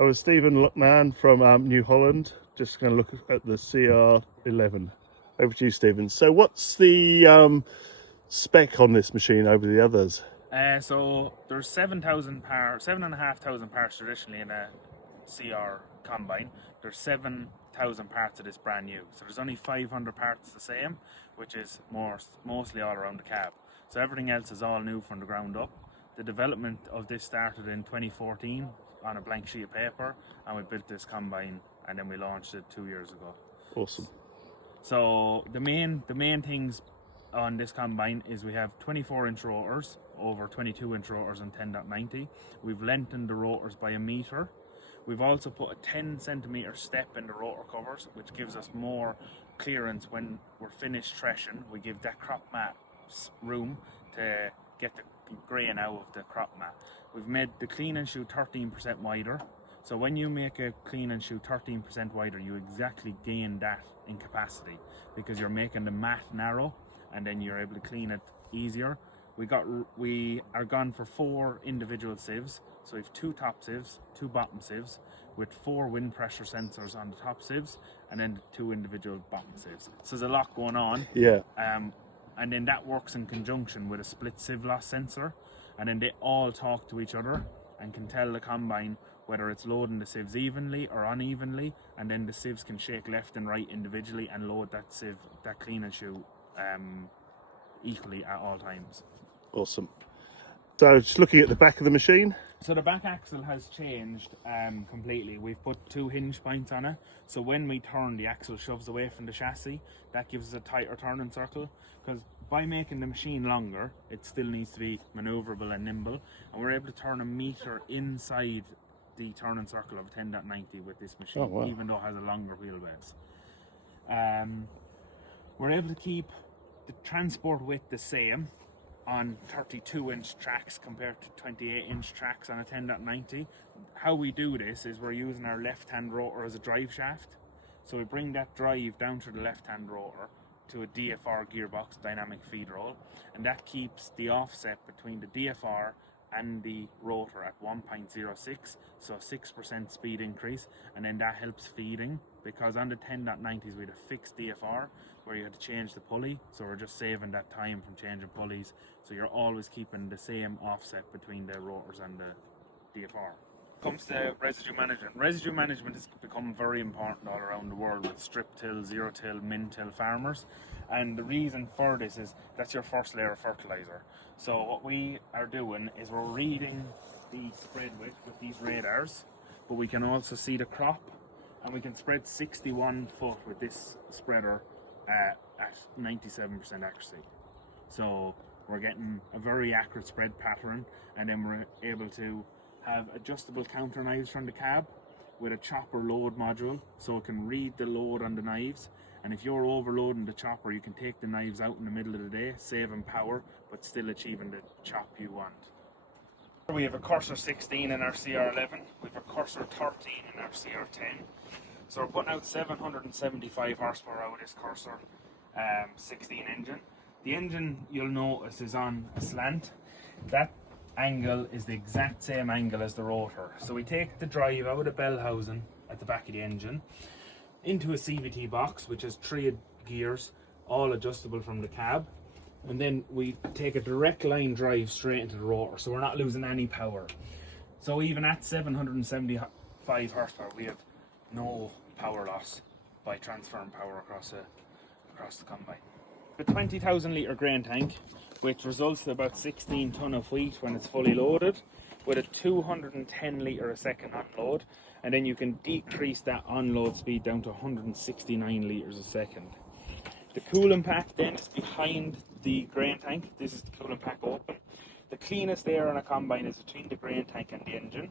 I was Stephen Loughnane from New Holland, just going to look at the CR11. Over to you, Stephen. So what's the spec on this machine over the others? So there's 7,500 parts traditionally in a CR combine. There's 7,000 parts of this brand new. So there's only 500 parts the same, which is mostly all around the cab. So everything else is all new from the ground up. The development of this started in 2014 on a blank sheet of paper, and we built this combine and then we launched it 2 years ago. Awesome. So the main things on this combine is we have 24-inch rotors over 22-inch rotors and 10.90. We've lengthened the rotors by 1 meter. We've also put a 10-centimeter step in the rotor covers, which gives us more clearance when we're finished threshing. We give that crop mat room to get the grain out of the crop mat. We've made the clean and shoe 13% wider. So when you make a clean and shoe 13% wider, you exactly gain that in capacity because you're making the mat narrow and then you're able to clean it easier. We are gone for 4 individual sieves. So we have 2 top sieves, 2 bottom sieves with 4 wind pressure sensors on the top sieves and then 2 individual bottom sieves. So there's a lot going on. Yeah. And then that works in conjunction with a split sieve loss sensor, and then they all talk to each other and can tell the combine whether it's loading the sieves evenly or unevenly, and then the sieves can shake left and right individually and load that sieve, that clean and shoe, equally at all times. Awesome. So just looking at the back of the machine. So the back axle has changed completely. We've put 2 hinge points on it, so when we turn, the axle shoves away from the chassis. That gives us a tighter turning circle, because by making the machine longer, it still needs to be manoeuvrable and nimble, and we're able to turn 1 meter inside the turning circle of 10.90 with this machine. Oh, wow. Even though it has a longer wheelbase. We're able to keep the transport width the same on 32-inch tracks compared to 28-inch tracks on a 10.90. How we do this is we're using our left-hand rotor as a drive shaft. So we bring that drive down through the left-hand rotor to a DFR gearbox, dynamic feed roll, and that keeps the offset between the DFR and the rotor at 1.06, so 6% speed increase, and then that helps feeding, because on the 10.90s we had a fixed DFR where you had to change the pulley, so we're just saving that time from changing pulleys, so you're always keeping the same offset between the rotors and the DFR. Comes to residue management. Residue management has become very important all around the world with strip till, zero till, min till farmers, and the reason for this is that's your first layer of fertilizer. So what we are doing is we're reading the spread width with these radars, but we can also see the crop, and we can spread 61 foot with this spreader at 97% accuracy. So we're getting a very accurate spread pattern, and then we're able to have adjustable counter knives from the cab with a chopper load module, so it can read the load on the knives, and if you're overloading the chopper, you can take the knives out in the middle of the day, saving power but still achieving the chop you want. We have a Cursor 16 in our CR11, we have a Cursor 13 in our CR10, so we're putting out 775 horsepower out of this Cursor 16 engine. The engine, you'll notice, is on a slant. That angle is the exact same angle as the rotor. So we take the drive out of the bell housing at the back of the engine into a CVT box, which has 3 gears, all adjustable from the cab, and then we take a direct line drive straight into the rotor, so we're not losing any power. So even at 775 horsepower, we have no power loss by transferring power across the combine. The 20,000 litre grain tank, which results in about 16 tonne of wheat when it's fully loaded, with a 210 litre a second unload, and then you can decrease that unload speed down to 169 litres a second. The cooling pack then is behind the grain tank. This is the cooling pack open. The cleanest air on a combine is between the grain tank and the engine,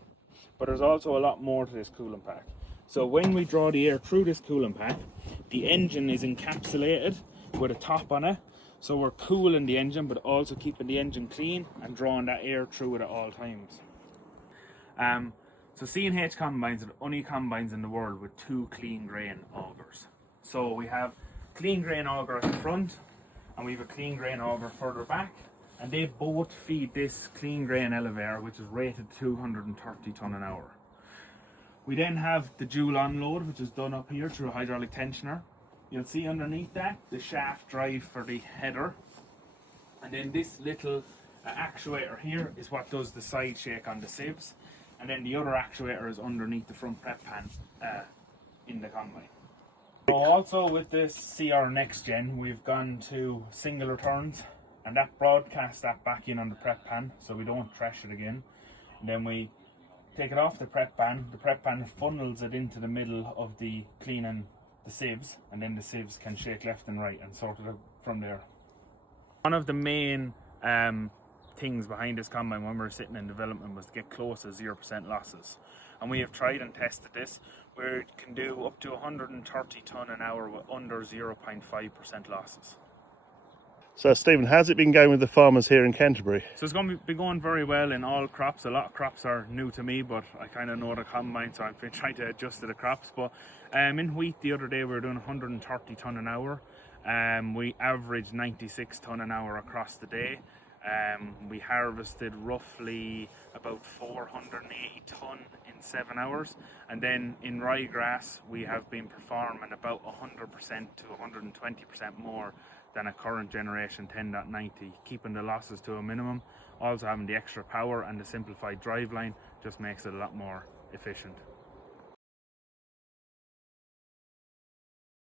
but there's also a lot more to this cooling pack. So when we draw the air through this cooling pack, the engine is encapsulated with a top on it, so we're cooling the engine but also keeping the engine clean and drawing that air through it at all times. So C&H combines are the only combines in the world with 2 clean grain augers. So we have clean grain auger at the front and we have a clean grain auger further back, and they both feed this clean grain elevator, which is rated 230 tonne an hour. We then have the dual unload, which is done up here through a hydraulic tensioner. You'll see underneath that the shaft drive for the header, and then this little actuator here is what does the side shake on the sieves, and then the other actuator is underneath the front prep pan in the combine. So also with this CR Next Gen, we've gone to single returns, and that broadcasts that back in on the prep pan, so we don't thresh it again. And then we take it off the prep pan funnels it into the middle of the cleaning the sieves, and then the sieves can shake left and right and sort it out from there. One of the main things behind this combine when we were sitting in development was to get close to 0% losses. And we have tried and tested this, where it can do up to 130 tonne an hour with under 0.5% losses. So Stephen, how's it been going with the farmers here in Canterbury? So it's going to be going very well in all crops. A lot of crops are new to me, but I kind of know the combine, so I've been trying to adjust to the crops. But in wheat the other day we were doing 130 tonne an hour. We averaged 96 tonne an hour across the day. We harvested roughly about 480 tonne in 7 hours, and then in ryegrass we have been performing about 100% to 120% more than a current generation 10.90, keeping the losses to a minimum. Also having the extra power and the simplified driveline just makes it a lot more efficient.